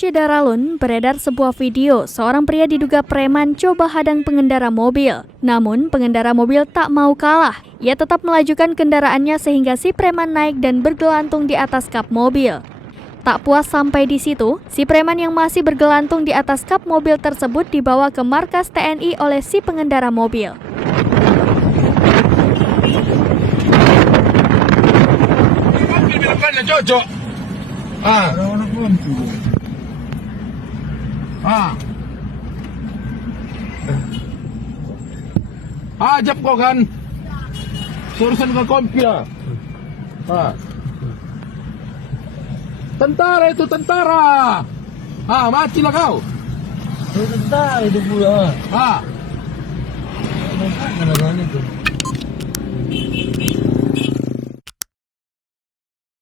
Syidaralun beredar sebuah video seorang pria diduga preman coba hadang pengendara mobil. Namun pengendara mobil tak mau kalah. Ia tetap melajukan kendaraannya sehingga si preman naik dan bergelantung di atas kap mobil. Tak puas sampai di situ, si preman yang masih bergelantung di atas kap mobil tersebut dibawa ke markas TNI oleh si pengendara mobil. Cocok. Ajab kau kan. Surusan ke kompi lah. Tentara itu tentara. Matilah kau. Tentara itu pula. Ah. Mana itu?